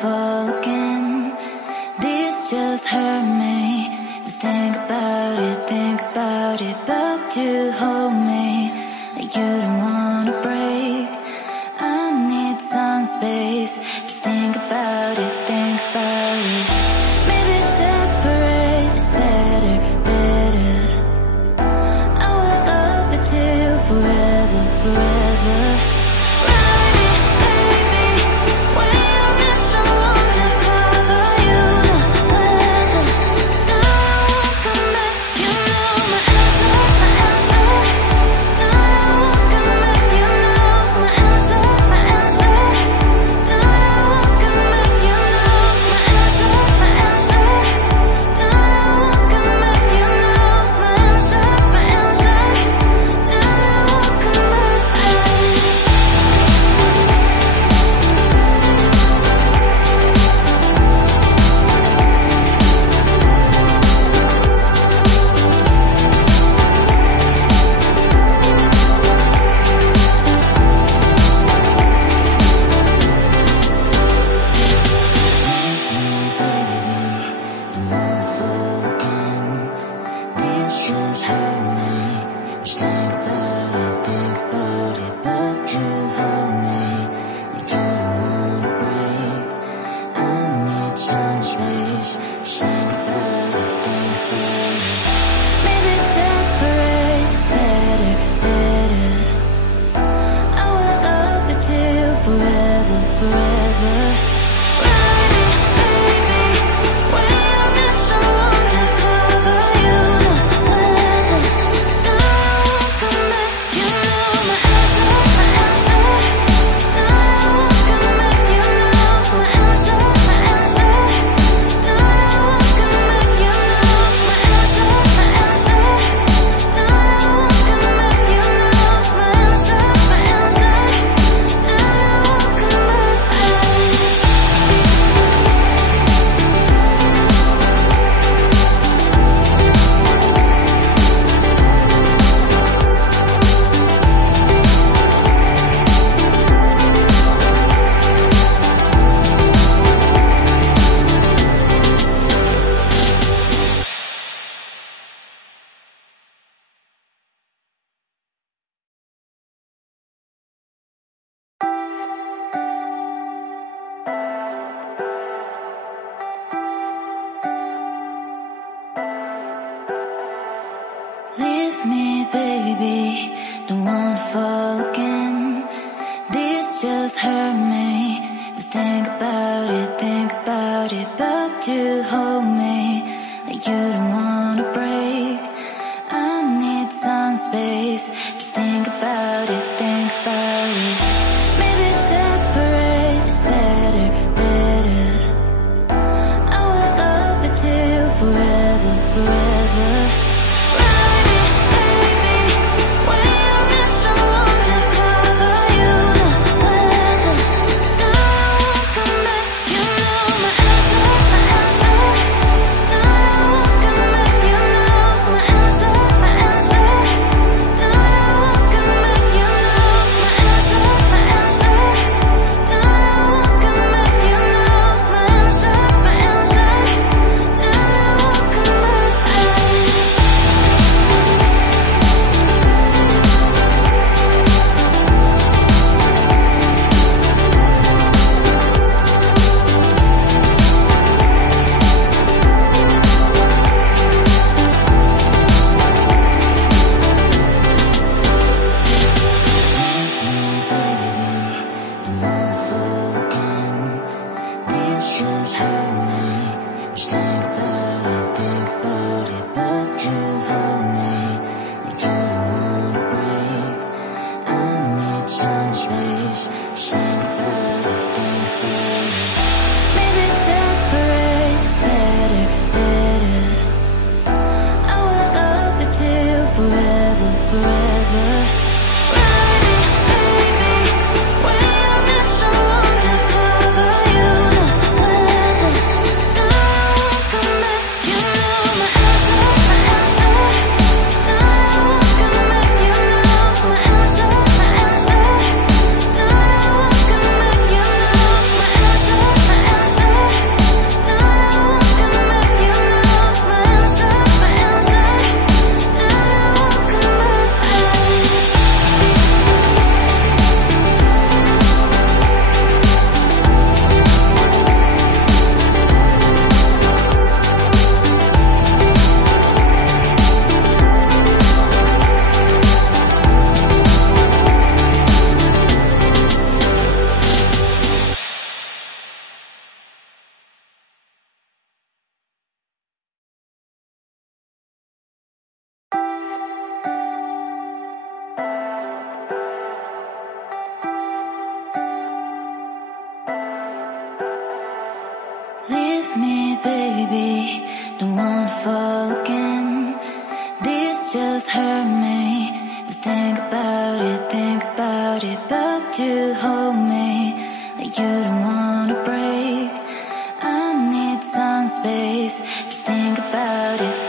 fall again. This just hurt me. Just think about it, but you hold me like you don't wanna break. I need some space. Just think about it, Maybe separate is better, better. I will love you till forever, forever. Leave me, baby, don't wanna fall again. This just hurt me. Just think about it, but you hold me like you don't wanna break. I need some space. Just think about it, Maybe separate is better, better. I will love you till forever, forever. Come back, me, baby. Don't wanna fall again. This just hurt me. Just think about it, but you hold me like you don't wanna break. I need some space. Just think about it.